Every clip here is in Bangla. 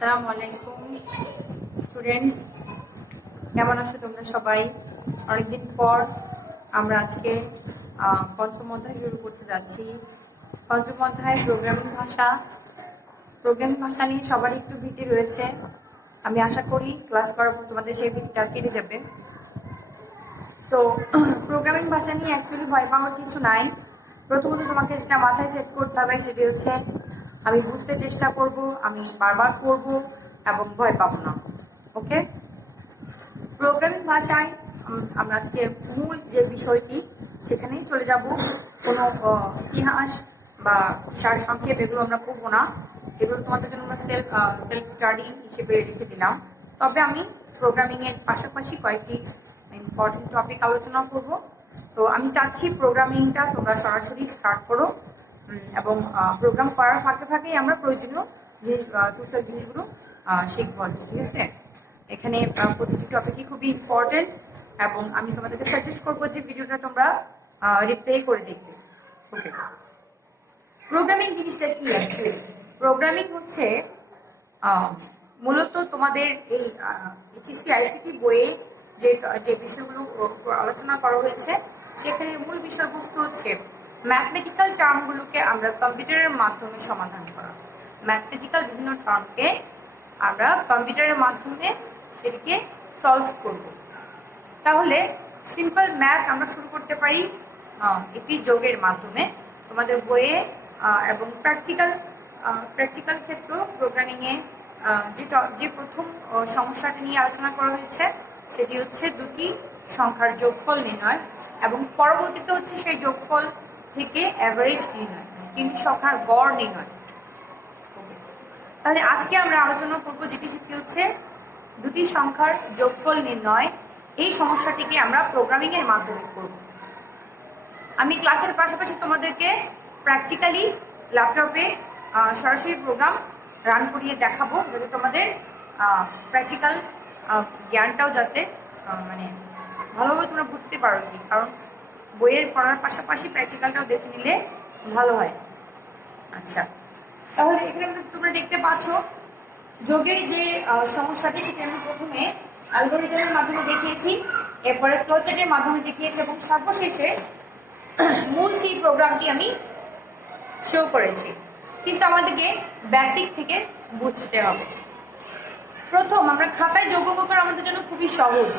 আসসালামু আলাইকুম স্টুডেন্টস, কেমন আছো তোমরা সবাই? অনেকদিন পর আমরা আজকে পঞ্চম অধ্যায় শুরু করতে যাচ্ছি। পঞ্চম অধ্যায় প্রোগ্রামিং ভাষা নিয়ে সবারই একটু ভীতি রয়েছে। আমি আশা করি ক্লাস করার পর তোমাদের সেই ভীতিটা কেটে যাবে। তো প্রোগ্রামিং ভাষা নিয়ে অ্যাকচুয়ালি ভয় পাওয়ার কিছু নাই। প্রথমত তোমাকে যেটা মাথায় সেট করতে হবে সেটি হচ্ছে আমি বুঝতে চেষ্টা করব, আমি বারবার করব এবং ভয় পাবো না। ওকে, প্রোগ্রামিং ভাষায় আমরা আজকে মূল যে বিষয়টি সেখানেই চলে যাব। কোনো ইতিহাস বা সারসংক্ষেপ এগুলো আমরা করবো না, এগুলো তোমাদের জন্য আমরা সেলফ স্টাডি হিসেবে রেখে দিলাম। তবে আমি প্রোগ্রামিংয়ের পাশাপাশি কয়েকটি ইম্পর্টেন্ট টপিক আলোচনা করব। তো আমি চাচ্ছি প্রোগ্রামিংটা তোমরা সরাসরি স্টার্ট করো এবং প্রোগ্রাম করার ফাঁকে ফাঁকেই আমরা প্রয়োজনীয় টুকটাক জিনিসগুলো শিখবো। ঠিক আছে, এখানে প্রতিটি টপিকই খুবই ইম্পর্টেন্ট এবং আমি তোমাদেরকে সাজেস্ট করবো যে ভিডিওটা তোমরা রিপ্লে করে দেখবে। ওকে, প্রোগ্রামিং জিনিসটা কি? অ্যাকচুয়ালি প্রোগ্রামিং হচ্ছে মূলত তোমাদের এই এইচএসসি আইসিটি বইয়ে যে বিষয়গুলো আলোচনা করা হয়েছে সেখানে মূল বিষয়বস্তু হচ্ছে ম্যাথমেটিক্যাল টার্মগুলোকে আমরা কম্পিউটারের মাধ্যমে সমাধান করা। ম্যাথমেটিক্যাল বিভিন্ন টার্মকে আমরা কম্পিউটারের মাধ্যমে সেটিকে সলভ করব। তাহলে সিম্পল ম্যাথ আমরা শুরু করতে পারি একটি যোগের মাধ্যমে। তোমাদের বইয়ে এবং প্র্যাকটিক্যাল ক্ষেত্রেও প্রোগ্রামিংয়ে যে প্রথম সমস্যাটি নিয়ে আলোচনা করা হয়েছে সেটি হচ্ছে দুটি সংখ্যার যোগফল নির্ণয় এবং পরবর্তীতে হচ্ছে সেই যোগফল থেকে অ্যাভারেজ নির্ণয়, তিনটি সংখ্যার গড় নির্ণয়। তাহলে আজকে আমরা আলোচনা করব সেটি হচ্ছে দুটি সংখ্যার যোগফল নির্ণয়। এই সমস্যাটিকে আমরা প্রোগ্রামিং এর মাধ্যমে করব। আমি ক্লাসের পাশাপাশি তোমাদেরকে প্র্যাকটিক্যালি ল্যাপটপে সরাসরি প্রোগ্রাম রান করিয়ে দেখাবো, যাতে তোমাদের প্র্যাকটিক্যাল জ্ঞানটাও যাতে মানে ভালোভাবে তোমরা বুঝতে পারো কি, কারণ বইয়ের পড়ার পাশাপাশি প্র্যাকটিক্যালটাও দেখে নিলে ভালো হয়। আচ্ছা, তাহলে এখানে তোমরা দেখতে পাচ্ছ যোগের যে সমস্যাটি সেটি আমি প্রথমে অ্যালগরিদমের মাধ্যমে দেখিয়েছি, এরপরে ফ্লোচার্টের মাধ্যমে দেখিয়েছি এবং সর্বশেষে মূল সি প্রোগ্রামটি আমি শো করেছি। কিন্তু আমাদেরকে বেসিক থেকে বুঝতে হবে। প্রথম আমরা খাতায় যোগ অঙ্ক করা আমাদের জন্য খুবই সহজ,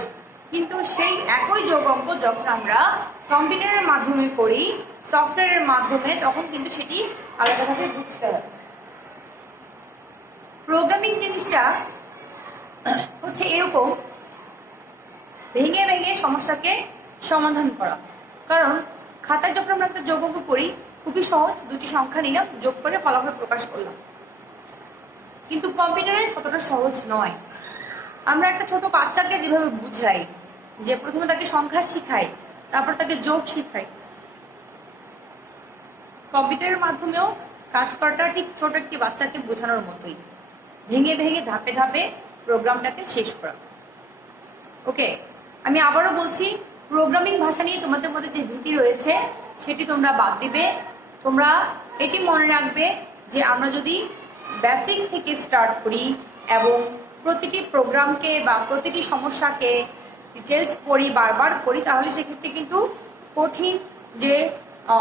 কিন্তু সেই একই যোগ অঙ্ক যখন আমরা কম্পিউটারের মাধ্যমে করি, সফটওয়্যারের মাধ্যমে, তখন কিন্তু সেটি আলাদাভাবে বুঝতে হবে। প্রোগ্রামিং জিনিসটা হচ্ছে এরকম ভেঙে ভেঙে সমস্যাকে সমাধান করা। কারণ খাতায় যখন আমরা একটা যোগ অঙ্ক করি খুবই সহজ, দুটি সংখ্যা নিলাম, যোগ করে ফলাফল প্রকাশ করলাম। কিন্তু কম্পিউটারে কতটা সহজ নয়। আমরা একটা ছোট বাচ্চাকে যেভাবে বুঝাই, যে প্রথমে তাকে সংখ্যা শিখাই, তারপর তাকে যোগ শিখাই, কম্পিউটারের মাধ্যমেও কাজ করাটা ঠিক ছোট একটি বাচ্চাকে বোঝানোর মতোই, ভেঙে ভেঙে ধাপে ধাপে প্রোগ্রামটাকে শেষ করা। ওকে, আমি আবারও বলছি, প্রোগ্রামিং ভাষা নিয়ে তোমাদের মধ্যে যে ভীতি রয়েছে সেটি তোমরা বাদ দিবে। তোমরা এটি মনে রাখবে যে আমরা যদি বেসিক থেকে স্টার্ট করি এবং প্রতিটি প্রোগ্রামকে বা প্রতিটি সমস্যাকে ডিটেলস পড়ি, বারবার পড়ি, তাহলে সেক্ষেত্রে কিন্তু কঠিন যে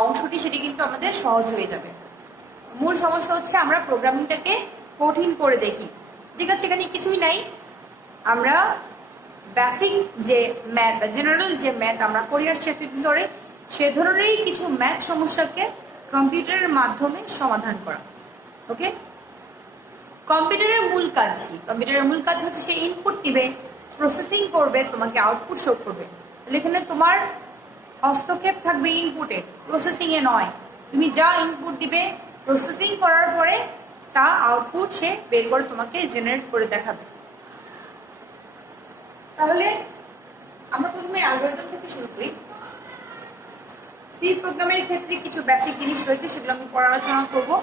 অংশটি সেটি কিন্তু আমাদের সহজ হয়ে যাবে। মূল সমস্যা হচ্ছে আমরা প্রোগ্রামিংটাকে কঠিন করে দেখি। ঠিক আছে, এখানে কিছুই নাই। আমরা বেসিক যে ম্যাথ বা জেনারেল যে ম্যাথ আমরা করি আসছি এতদিন ধরে, সে ধরনেরই কিছু ম্যাথ সমস্যাকে কম্পিউটারের মাধ্যমে সমাধান করা। ওকে, কম্পিউটারের মূল কাজ কি? কম্পিউটারের মূল কাজ হচ্ছে সে ইনপুট নিবে, প্রসেসিং করবে, তোমাকে আউটপুট শো করবে। তাহলে এখানে তোমার হস্তক্ষেপ থাকবে ইনপুটে, প্রসেসিং এ নয়। তুমি যা ইনপুট দিবে, প্রসেসিং করার পরে তা আউটপুট সে বের করে তোমাকে জেনারেট করে দেখাবে। তাহলে আমরা প্রথমে অ্যালগরিদম থেকে শুরু করি। সি প্রোগ্রামের ক্ষেত্রে কিছু বেসিক জিনিস রয়েছে, সেগুলো আমি পরে আলোচনা করবো।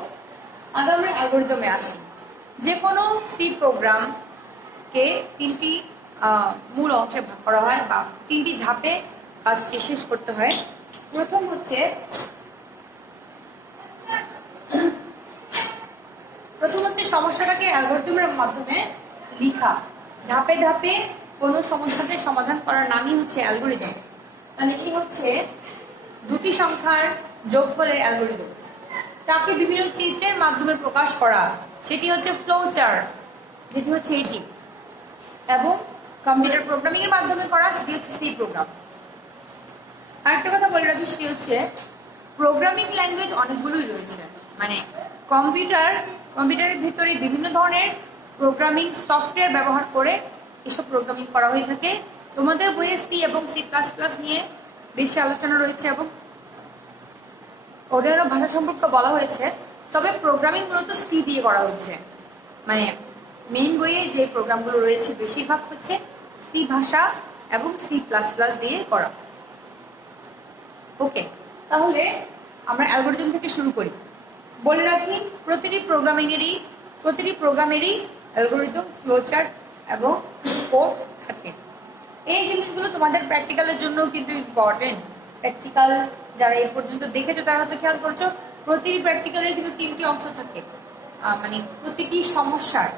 আগে আমরা অ্যালগরিদমে আসি। যে কোনো সি প্রোগ্রামকে তিনটি মূল অংশে ভাগ করা হয় বা তিনটি ধাপে কাজটি শেষ করতে হয়। প্রথম হচ্ছে প্রথম হচ্ছে সমস্যাটাকে অ্যালগরিদমের মাধ্যমে লিখা, ধাপে ধাপে কোনো সমস্যাতে সমাধান করার নামই হচ্ছে অ্যালগরিদম। তাহলে এই হচ্ছে দুটি সংখ্যার যোগফলের অ্যালগরিদম। তাকে বিভিন্ন চিত্রের মাধ্যমে প্রকাশ করা, সেটি হচ্ছে ফ্লো চার্ট, যেটি হচ্ছে এটি, এবং কম্পিউটার প্রোগ্রামিং এর মাধ্যমে করা, সেটি হচ্ছে সি প্রোগ্রাম। আরেকটা কথা বলে রাখি, সেটি হচ্ছে প্রোগ্রামিং ল্যাঙ্গুয়েজ অনেকগুলোই রয়েছে, মানে কম্পিউটারের ভিতরে বিভিন্ন ধরনের প্রোগ্রামিং সফটওয়্যার ব্যবহার করে এসব প্রোগ্রামিং করা হয়ে থাকে। তোমাদের বইয়ে সি এবং সি প্লাস প্লাস নিয়ে বেশি আলোচনা রয়েছে এবং ওদের ভাষা সম্পর্কে বলা হয়েছে, তবে প্রোগ্রামিং মূলত সি দিয়ে করা হচ্ছে, মানে মেইন বইয়ে যে প্রোগ্রামগুলো রয়েছে বেশিরভাগ হচ্ছে সি ভাষা এবং সি প্লাস প্লাস দিয়ে করা। ওকে, তাহলে আমরা অ্যালগরিদম থেকে শুরু করি। বলে রাখি, প্রতিটি প্রোগ্রামেরই অ্যালগরিদম, ফ্লোচার্ট এবং কোড থাকে। এই জিনিসগুলো তোমাদের প্র্যাকটিক্যালের জন্য কিন্তু ইম্পর্টেন্ট। প্র্যাকটিক্যাল যারা এই পর্যন্ত দেখেছো তারা হয়তো খেয়াল করছো, প্রতিটি প্র্যাকটিক্যালের কিন্তু 3টি অংশ থাকে, মানে প্রতিটি সমস্যার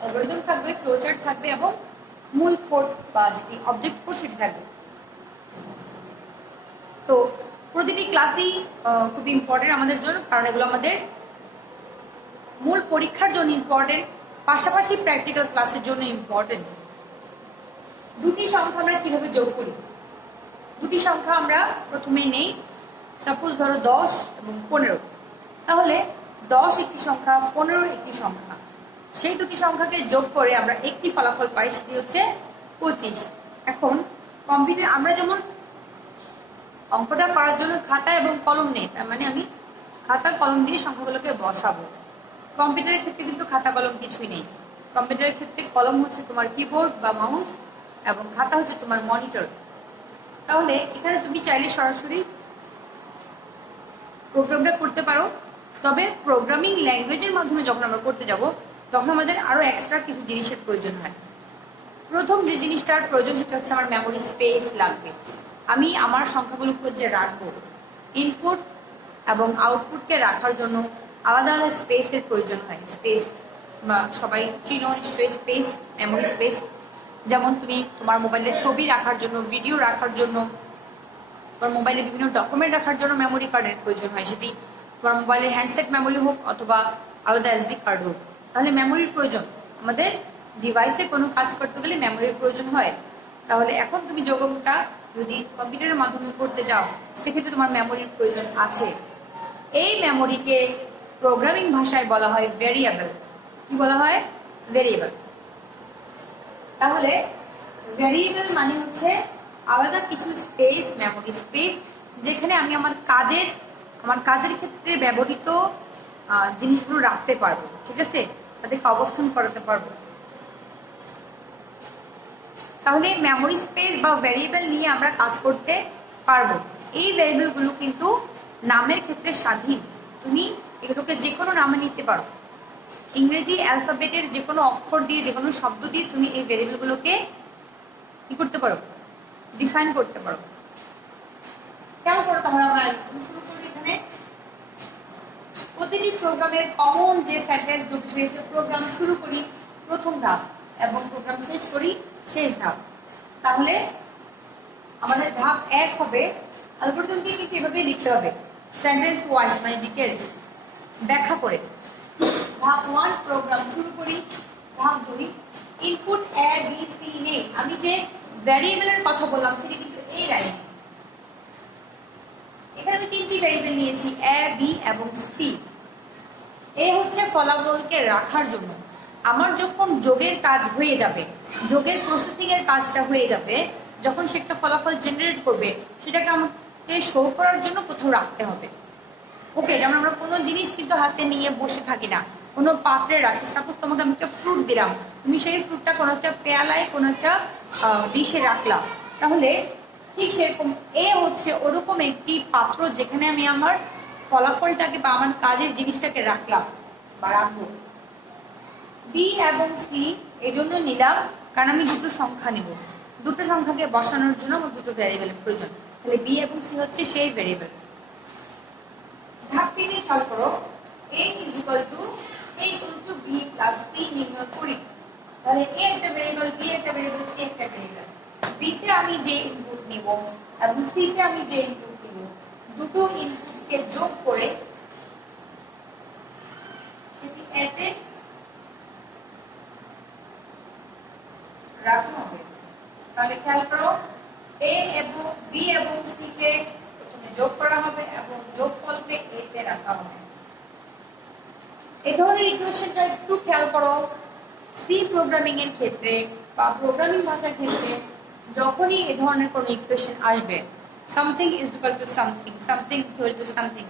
অ্যালগরিদম থাকবে, ফ্লোচার্ট থাকবে এবং মূল কোড বা যেটি অবজেক্ট কোড সেটি থাকবে। তো প্রতিটি ক্লাসই খুব ইম্পর্টেন্ট আমাদের জন্য, কারণ এগুলো আমাদের মূল পরীক্ষার জন্য ইম্পর্টেন্ট, পাশাপাশি প্র্যাকটিক্যাল ক্লাসের জন্য ইম্পর্টেন্ট। দুটি সংখ্যা আমরা কিভাবে যোগ করি? দুটি সংখ্যা আমরা প্রথমে নেই, সাপোজ ধরো 10 এবং 15। তাহলে 10 একটি সংখ্যা, 15 একটি সংখ্যা, সেই দুটি সংখ্যাকে যোগ করে আমরা একটি ফলাফল পাই, সেটি হচ্ছে 25। এখন কম্পিউটার আমরা যেমন অঙ্কটা করার জন্য খাতা এবং কলম নেই, তার মানে আমি খাতা কলম দিয়ে সংখ্যাগুলোকে বসাবো। কম্পিউটারের ক্ষেত্রে কিন্তু খাতা কলম কিছুই নেই। কম্পিউটারের ক্ষেত্রে কলম হচ্ছে তোমার কিবোর্ড বা মাউস এবং খাতা হচ্ছে তোমার মনিটর। তাহলে এখানে তুমি চাইলে সরাসরি প্রোগ্রামটা করতে পারো, তবে প্রোগ্রামিং ল্যাঙ্গুয়েজের মাধ্যমে যখন আমরা করতে যাব তখন আমাদের আরো এক্সট্রা কিছু জিনিসের প্রয়োজন হয়। প্রথম যে জিনিসটার প্রয়োজন সেটা হচ্ছে আমার মেমোরি স্পেস লাগবে। আমি আমার সংখ্যাগুলোকে যে রাখবো, ইনপুট এবং আউটপুটকে রাখার জন্য আলাদা আলাদা স্পেসের প্রয়োজন হয়। স্পেস সবাই চিনো নিশ্চয়ই, স্পেস, মেমোরি স্পেস। যেমন তুমি তোমার মোবাইলে ছবি রাখার জন্য, ভিডিও রাখার জন্য, তোমার মোবাইলে বিভিন্ন ডকুমেন্ট রাখার জন্য মেমোরি কার্ডের প্রয়োজন হয়, সেটি তোমার মোবাইলের হ্যান্ডসেট মেমোরি হোক অথবা আলাদা এসডি কার্ড হোক। তাহলে মেমোরির প্রয়োজন, আমাদের ডিভাইসে কোনো কাজ করতে গেলে মেমোরির প্রয়োজন হয়। তাহলে এখন তুমি যোগটা যদি কম্পিউটারের মাধ্যমে করতে যাও, সেক্ষেত্রে তোমার মেমোরির প্রয়োজন আছে। এই মেমোরিকে প্রোগ্রামিং ভাষায় বলা হয় ভেরিয়েবল। কি বলা হয়? ভেরিয়েবল। তাহলে ভেরিয়েবল মানে হচ্ছে আলাদা কিছু স্পেস, মেমোরি স্পেস, যেখানে আমি আমার কাজের ক্ষেত্রে ব্যবহৃত জিনিসগুলো রাখতে পারবো, ঠিক আছে, তাদেরকে অবস্থান করাতে পারবো। তাহলে মেমোরি স্পেস বা ভেরিয়েবল নিয়ে আমরা কাজ করতে পারবো। এই ভেরিয়েবলগুলো কিন্তু নামের ক্ষেত্রে স্বাধীন, তুমি এগুলোকে যে কোনো নামে নিতে পারো। ইংরেজি অ্যালফাবেটের যে কোনো অক্ষর দিয়ে, যে কোনো শব্দ দিয়ে তুমি এই ভেরিয়েবলগুলোকে কি করতে পারো? ডিফাইন করতে পারো। কেমন করে? তাহলে আমরা শুরু করি। এখানে প্রতিটি প্রোগ্রামের কমন যে সেন্টেন্স দুটো রয়েছে, প্রোগ্রাম শুরু করি প্রথম ধাপ এবং প্রোগ্রাম শেষ করি শেষ ধাপ। তাহলে আমাদের ধাপ 1 হবে, অ্যালগরিদমকে কিন্তু এভাবে লিখতে হবে, সেন্টেন্স ওয়াইজ, মানে ডিটেলস ব্যাখ্যা করে। ধাপ 1 প্রোগ্রাম শুরু করি। ধাপ 2 ইনপুট এ বি সি নেই। আমি যে ভ্যারিয়েবলের কথা বললাম সেটা কিন্তু এই লাইন। এখানে আমি 3টি ভ্যারিয়েবল নিয়েছি, এ বি এবং সি। এ হচ্ছে ফলাফলকে রাখার জন্য। আমার যখন যোগের কাজ হয়ে যাবে, যোগের প্রসেসিং এর কাজটা হয়ে যাবে, যখন সে একটা ফলাফল জেনারেট করবে, সেটাকে আমাকে শো করার জন্য কোথাও রাখতে হবে। ওকে, যেমন আমরা কোনো জিনিস কিন্তু হাতে নিয়ে বসে থাকি না, কোনো পাত্রে রাখি। সাপোজ তোমাকে আমি একটা ফ্রুট দিলাম, তুমি সেই ফ্রুটটা কোনো একটা পেয়ালায়, কোনো একটা ডিশে রাখলাম। তাহলে ঠিক সেরকম এ হচ্ছে ওরকম একটি পাত্র যেখানে আমি আমার ফলাফলটাকে বা আমার কাজের জিনিসটাকে রাখলাম বা রাখবো। বি এবং সি এই জন্য নিলাম কারণ আমি দুটো সংখ্যা নেব, দুটো সংখ্যাকে বসানোর জন্য আমার দুটো ভ্যারিয়েবলের প্রয়োজন। তাহলে বি এবং সি হচ্ছে সেই ভ্যারিয়েবল। ধাপ 3 খেয়াল করো, a = a equal to b plus c নির্ণয় করি, তাহলে a একটা ভেরিয়েবল, b একটা ভেরিয়েবল, c একটা ভেরিয়েবল, b তে আমি যে ইনপুট নিব এবং c তে আমি যে ইনপুট নিব, দুটো ইনপুটকে যোগ করে সেটি a তে রাখা হবে। তাহলে খেয়াল করো, a এবং b এবং c কে প্রথমে যোগ করা হবে এবং যোগফলকে a তে রাখা হবে। এই ধরনের ইকুয়েশনটা একটু খেয়াল করো, সি প্রোগ্রামিং এর ক্ষেত্রে বা প্রোগ্রামিং ভাষার ক্ষেত্রে যখনই এই ধরনের কোনো ইকুয়েশন আসবে, something is equal to something, something equal to something,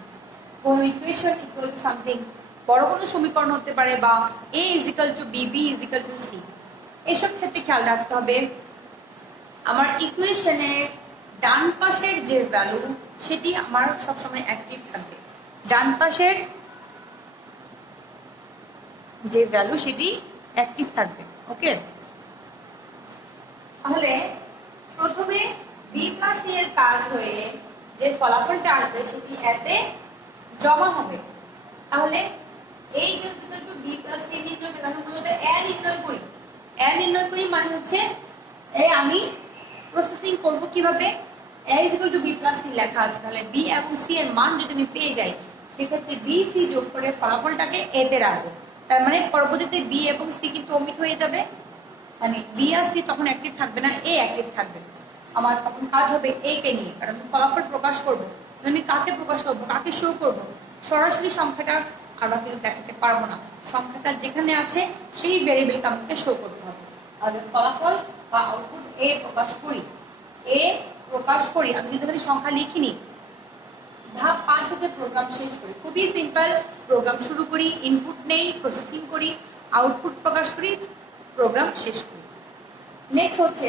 কোনো ইকুয়েশন ইকুয়াল টু সামথিং, বড় কোনো সমীকরণ হতে পারে, বা a is equal to b, b is equal to c, এসব ক্ষেত্রে খেয়াল রাখতে হবে আমার ইকুয়েশনের ডান পাশের যে ভ্যালু সেটি আমার সবসময় অ্যাক্টিভ থাকবে। ডান পাশের যে ভ্যালু সেটি অ্যাক্টিভ থাকবে। ওকে, তাহলে প্রথমে b প্লাস c এর কাজ হয়ে যে ফলাফলটা আসবে সেটি এতে জমা হবে। তাহলে a equal to b plus c নির্ণয় করে আমরা মূলত a নির্ণয় করি। a নির্ণয় করি মানে হচ্ছে আমি প্রসেসিং করব কিভাবে, a equal to b plus c লেখা আছে, তাহলে b এবং c এর মান যদি আমি পেয়ে যাই সেক্ষেত্রে b c যোগ করে ফলাফলটাকে a তে রাখবো। তার মানে পরবর্তীতে b এবং c কিন্তু ওমিট হয়ে যাবে, মানে b আর c তখন অ্যাক্টিভ থাকবে না, a অ্যাক্টিভ থাকবে। আমার তখন কাজ হবে a কে নিয়ে, কারণ আমি ফলাফল প্রকাশ করব। আমি কাকে প্রকাশ করব, কাকে শো করব, সরাসরি সংখ্যাটা আমরা কিন্তু দেখাতে পারবো না, সংখ্যাটা যেখানে আছে সেই ভেরিয়েবলকে আমাকে শো করতে হবে। তাহলে ফলাফল বা আউটপুট a প্রকাশ করি, a প্রকাশ করি। আমি কিন্তু এখানে সংখ্যা লিখিনি। ধাপ 5 হচ্ছে প্রোগ্রাম শেষ করি। খুবই সিম্পল, প্রোগ্রাম শুরু করি, ইনপুট নেই, প্রসেসিং করি, আউটপুট প্রকাশ করি, প্রোগ্রাম শেষ করি। নেক্সট হচ্ছে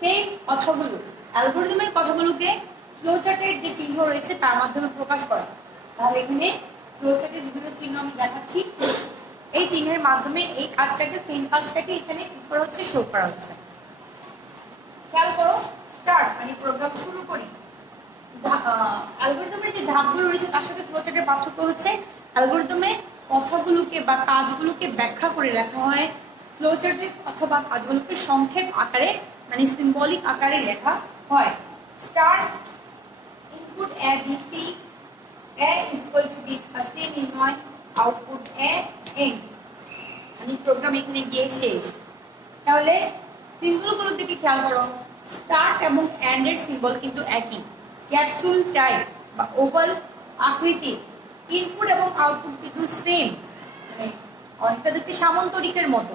সেম কথাগুলো, অ্যালগরিদমের কথাগুলোকে ফ্লোচার্টের যে চিহ্ন রয়েছে তার মাধ্যমে প্রকাশ করা। তাহলে এখানে ফ্লোচার্টের বিভিন্ন চিহ্ন আমি দেখাচ্ছি, এই চিহ্নের মাধ্যমে এই কাজটাকে, সেম কাজটাকে এখানে কি করা হচ্ছে, শো করা হচ্ছে। খেয়াল করো, স্টার্ট মানে প্রোগ্রাম শুরু করি। অ্যালগরিদমের যে ধাপগুলো রয়েছে তার সাথে ফ্লোচার্টের পার্থক্য হচ্ছে অ্যালগরিদমে কথাগুলোকে বা কাজগুলোকে ব্যাখ্যা করে লেখা হয়, ফ্লোচার্টের কথা বা কাজগুলোকে সংক্ষেপ আকারে মানে সিম্বলিক আকারে লেখা হয়। Start, input a b c, a is equal to b plus c নির্ণয়, আউটপুট a, end, মানে প্রোগ্রাম এখানে গিয়ে শেষ। তাহলে সিম্বলগুলোর দিকে খেয়াল করো, স্টার্ট এবং এন্ড এর সিম্বল কিন্তু একই, ক্যাপসুল টাইপ বা ওভাল আকৃতি। ইনপুট এবং আউটপুট কিন্তু সেম, মানে অনেকটা দেখতে সামন্তরিকের মতো।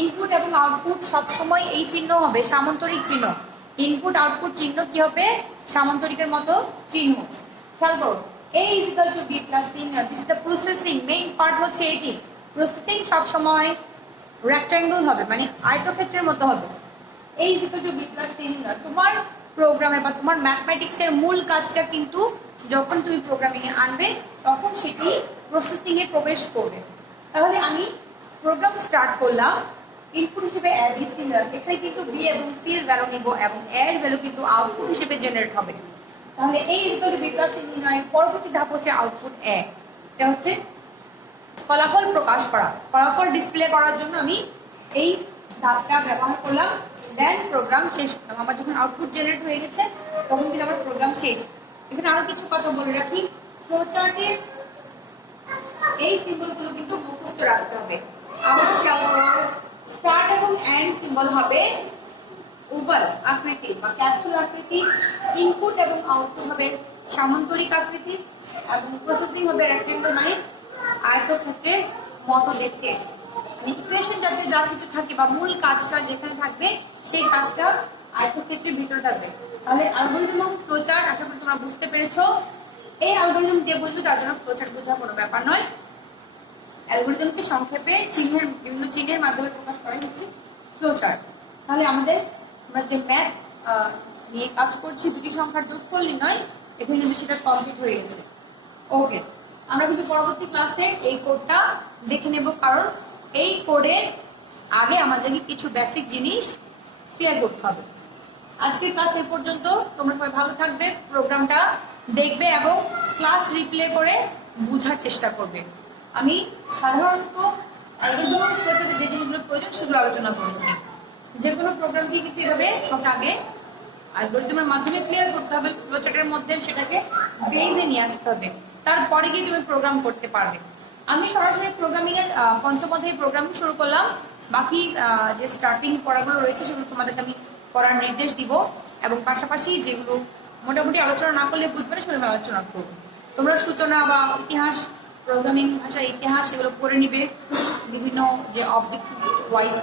ইনপুট এবং আউটপুট সবসময় এই চিহ্ন হবে, সামন্তরিক চিহ্ন। ইনপুট আউটপুট চিহ্ন কি হবে, সামন্তরিকের মতো চিহ্ন। খেয়াল করো, a is equal to b plus c, this is the processing, main part হচ্ছে এটি। প্রসেসিং সবসময় রেক্ট্যাঙ্গল হবে, মানে আয়তক্ষেত্রের মতো হবে। a is equal to b plus c, তোমার প্রোগ্রামের বা তোমার ম্যাথমেটিক্সের মূল কাজটা কিন্তু যখন তুমি প্রোগ্রামিং এ আনবে তখন সেটি প্রসেসিং এ প্রবেশ করবে। তাহলে আমি প্রোগ্রাম স্টার্ট করলাম, ইনপুট হিসেবে a b c নিলাম, এখানে কিন্তু b এবং c এর ভ্যালু নিব এবং a এর ভ্যালু কিন্তু আউটপুট হিসেবে জেনারেট হবে। তাহলে a is equal to b plus c নির্ণয়, পরবর্তী ধাপ হচ্ছে আউটপুট a, এটা হচ্ছে ফলাফল প্রকাশ করা। ফলাফল ডিসপ্লে করার জন্য আমি এই ধাপটা ব্যবহার করলাম, দেন প্রোগ্রাম শেষ করলাম। আমার যখন আউটপুট জেনারেট হয়ে গেছে তখন কিন্তু আমার প্রোগ্রাম শেষ। এখানে আরো কিছু কথা বলে রাখি, ফ্লোচার্টের এই সিম্বলগুলো কিন্তু মুখস্থ রাখতে হবে। আমরা খেয়াল করো, স্টার্ট এবং এন্ড সিম্বল হবে ওভাল আকৃতি বা ক্যাপসুল আকৃতি, ইনপুট এবং আউটপুট হবে সামন্তরিক আকৃতি, এবং প্রসেসিং হবে রেক্ট্যাঙ্গল মানে আয়তক্ষেত্রের মতো দেখতে। ইকুয়েশন যাতে যা কিছু থাকে বা মূল কাজটা যেখানে থাকবে সেই কাজটা আয়তক্ষেত্রের ভিতরে থাকবে। তাহলে অ্যালগরিদম এবং ফ্লোচার্ট আশা করি তোমরা বুঝতে পেরেছো। এই অ্যালগরিদম যে বুঝবে তার জন্য ফ্লোচার্ট বোঝা কোনো ব্যাপার নয়। অ্যালগরিদমকে সংক্ষেপে চিহ্নের, বিভিন্ন চিহ্নের মাধ্যমে প্রকাশ করাই হচ্ছে ফ্লোচার্ট। তাহলে আমরা যে ম্যাথ নিয়ে কাজ করছি, দুটি সংখ্যার যোগফল নির্ণয়, এখানে কিন্তু সেটা কমপ্লিট হয়ে গেছে। ওকে, আমরা কিন্তু পরবর্তী ক্লাসে এই কোডটা দেখে নেব, কারণ এই কোডের আগে আমাদেরকে কিছু বেসিক জিনিস ক্লিয়ার করতে হবে। আজকের ক্লাস এই পর্যন্ত, তোমরা সবাই ভালো থাকবে, প্রোগ্রামটা দেখবে এবং ক্লাস রিপ্লে করে বোঝার চেষ্টা করবে। আমি সাধারণত অ্যালগরিদম ফ্লোচার্টে যে জিনিসগুলো প্রয়োজন সেগুলো আলোচনা করেছি। যে কোনো প্রোগ্রামকে কিন্তু এভাবে তোমাকে আগে অ্যালগরিদমের মাধ্যমে ক্লিয়ার করতে হবে, ফ্লোচার্টের মধ্যে সেটাকে বেজে নিয়ে আসতে হবে, তারপরে গিয়ে তুমি প্রোগ্রাম করতে পারবে। আমি সরাসরি প্রোগ্রামিং এর পঞ্চম অধ্যায়ে প্রোগ্রামিং শুরু করলাম। বাকি যে স্টার্টিং পড়াগুলো রয়েছে সেগুলো তোমাদেরকে আমি করার নির্দেশ দিব, এবং পাশাপাশি যেগুলো মোটামুটি আলোচনা না করলে বুঝবে না সেগুলো আমি আলোচনা করবো। তোমরা সূচনা বা ইতিহাস, প্রোগ্রামিং ভাষার ইতিহাস সেগুলো পড়ে নিবে। বিভিন্ন যে অবজেক্টিভ ওয়াইজ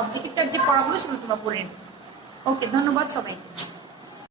অবজেক্টিভ টাইপ যে পড়াগুলো সেগুলো তোমরা পড়ে নিবে। ওকে, ধন্যবাদ সবাই।